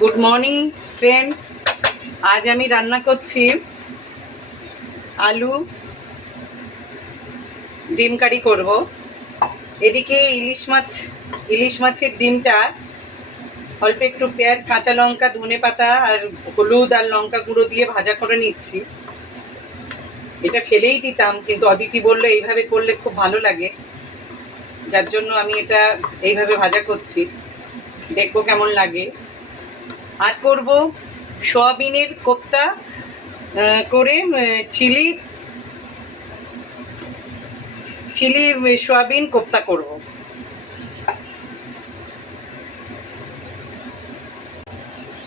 Good morning friends. আজ আমি রান্না করছি আলু ডিম কারি করব। এদিকে ইলিশ মাছের ডিমটা অল্প একটু পেঁয়াজ, কাঁচা লঙ্কা, ধনেপাতা আর হলুদ আর লঙ্কা গুঁড়ো দিয়ে ভাজা করে নিচ্ছি। এটা ফেলেই দিতাম, কিন্তু অদিতি বললো এইভাবে করলে খুব ভালো লাগে, যার জন্য আমি এটা এইভাবে ভাজা করছি। দেখবো কেমন লাগে। আর করব সয়াবিনের কোপ্তা করে চিলি সয়াবিন কোপ্তা করব।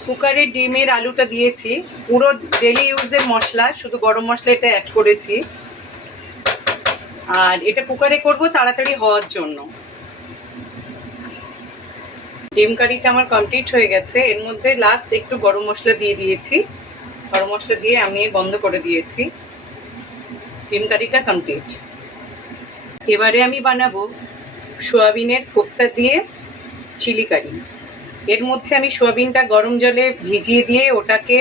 কুকারে ডিমের আলুটা দিয়েছি, পুরো ডেলি ইউজের মশলা, শুধু গরম মশলা এটা অ্যাড করেছি। আর এটা কুকারে করব তাড়াতাড়ি হওয়ার জন্য। ডিম কারিটা আমার কমপ্লিট হয়ে গেছে। এর মধ্যে লাস্ট একটু গরম মশলা দিয়ে দিয়েছি। গরম মশলা দিয়ে আমি বন্ধ করে দিয়েছি। ডিম কারিটা কমপ্লিট। এবারে আমি বানাবো সয়াবিনের কোপ্তা দিয়ে চিলি কারি। এর মধ্যে আমি সয়াবিনটা গরম জলে ভিজিয়ে দিয়ে ওটাকে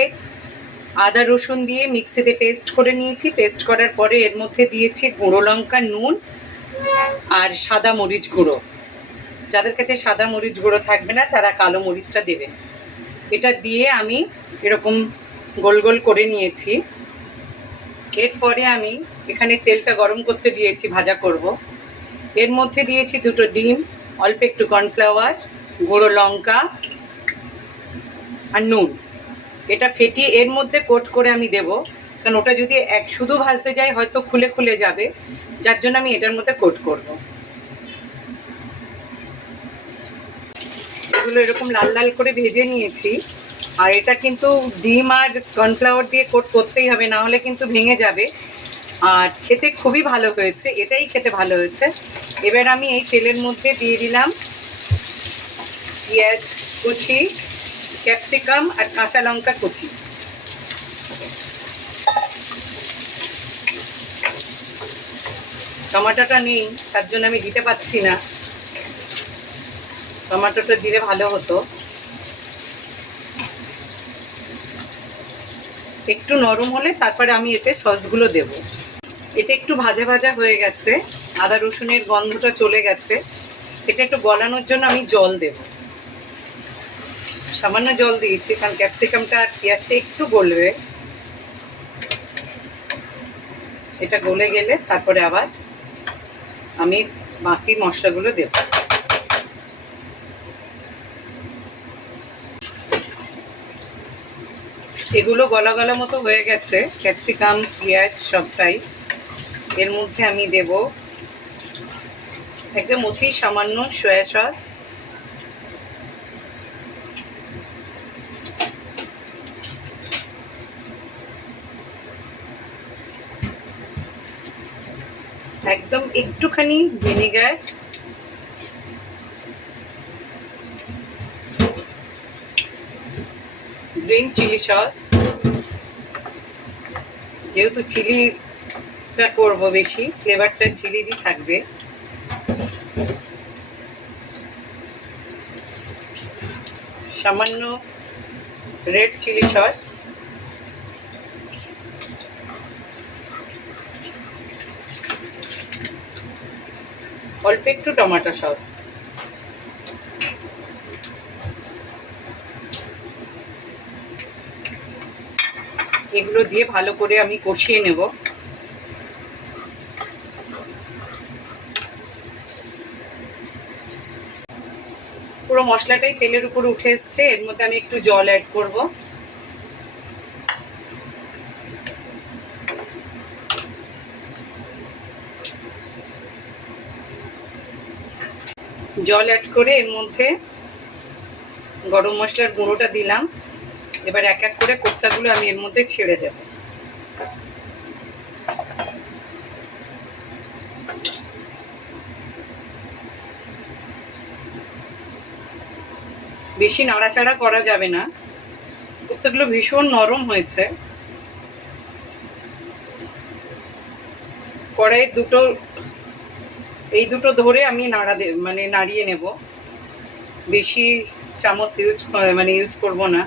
আদা রসুন দিয়ে মিক্সিতে পেস্ট করে নিয়েছি। পেস্ট করার পরে এর মধ্যে দিয়েছি গুঁড়ো লঙ্কা, নুন আর সাদা মরিচ গুঁড়ো। যাদের কাছে সাদা মরিচ গুঁড়ো থাকবে না তারা কালো মরিচটা দেবেন। এটা দিয়ে আমি এরকম গোল গোল করে নিয়েছি। এরপরে আমি এখানে তেলটা গরম করতে দিয়েছি, ভাজা করব। এর মধ্যে দিয়েছি দুটো ডিম, অল্প একটু কর্নফ্লাওয়ার, গুঁড়ো লঙ্কা আর নুন। এটা ফেটিয়ে এর মধ্যে কোট করে আমি দেব, কারণ ওটা যদি শুধু ভাজতে যাই হয়তো খুলে খুলে যাবে, যার জন্য আমি এটার মধ্যে কোট করব। এগুলো এরকম লাল লাল করে ভেজে নিয়েছি। আর এটা কিন্তু ডিম আর কর্নফ্লাওয়ার দিয়ে কোট করতেই হবে, না হলে কিন্তু ভেঙে যাবে। আর খেতে খুবই ভালো হয়েছে, এটাই খেতে ভালো হয়েছে। এবার আমি এই তেলের মধ্যে দিয়ে দিলাম পেঁয়াজ কুচি, ক্যাপসিকাম আর কাঁচা লঙ্কা কুচি। টমেটোটা নেই, তার জন্য আমি দিতে পারছি না। টমেটোটা দিলে ভালো হতো। একটু নরম হলে তারপরে আমি এতে সসগুলো দেব। এটা একটু ভাজা ভাজা হয়ে গেছে, আদা রসুনের গন্ধটা চলে গেছে। এটা একটু গলানোর জন্য আমি জল দেব। সামান্য জল দিয়েছি, কারণ ক্যাপসিকামটা আর পেঁয়াজটা একটু গলবে। এটা গলে গেলে তারপরে আবার আমি বাকি মশলাগুলো দেব। এগুলো গলা গলা মতো হয়ে গেছে, ক্যাপসিকাম পেঁয়াজ সবটাই। এর মধ্যে আমি দেব একদম অতি সামান্য সয়া সস, একদম একটুখানি ভিনেগার, গ্রিন চিলি সস, যেহেতু চিলিটা করবো বেশি, ফ্লেভারটা চিলিরই থাকবে। সামান্য রেড চিলি সস, অল্প একটু টমেটো সস। এগুলো দিয়ে ভালো করে আমি কষিয়ে নেব। পুরো মশলাটাই তেলের উপর উঠে এসছে। এর মধ্যে আমি একটু জল অ্যাড করব। জল অ্যাড করে এর মধ্যে গরম মশলার গুঁড়োটা দিলাম। এবার এক এক করে কোপ্তাগুলো আমি এর মধ্যে ছেড়ে দেব। বেশি নাড়াচাড়া করা যাবে না, কোপ্তাগুলো ভীষণ নরম হয়েছে। কড়াই এই দুটো ধরে আমি নাড়িয়ে নেব। বেশি চামচ ইউজ করব না।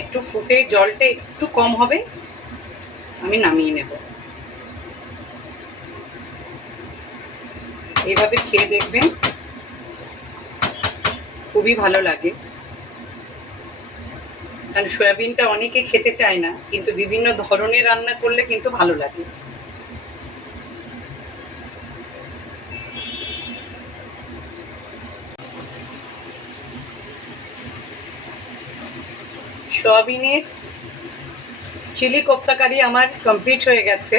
একটু ফুটে জলটা একটু কম হবে, আমি নামিয়ে নেব। এইভাবে খেয়ে দেখবেন, খুবই ভালো লাগে। কারণ সয়াবিনটা অনেকে খেতে চায় না, কিন্তু বিভিন্ন ধরনের রান্না করলে কিন্তু ভালো লাগে। সয়াবিনের চিলি কোপ্তা কারি আমার কমপ্লিট হয়ে গেছে।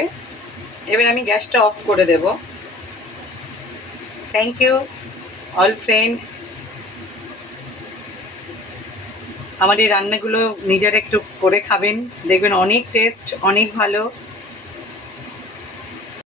এবার আমি গ্যাসটা অফ করে দেব। Thank you all friend. আমার এই রান্নাগুলো নিজেরা একটু করে খাবেন, দেখবেন অনেক টেস্ট, অনেক ভালো।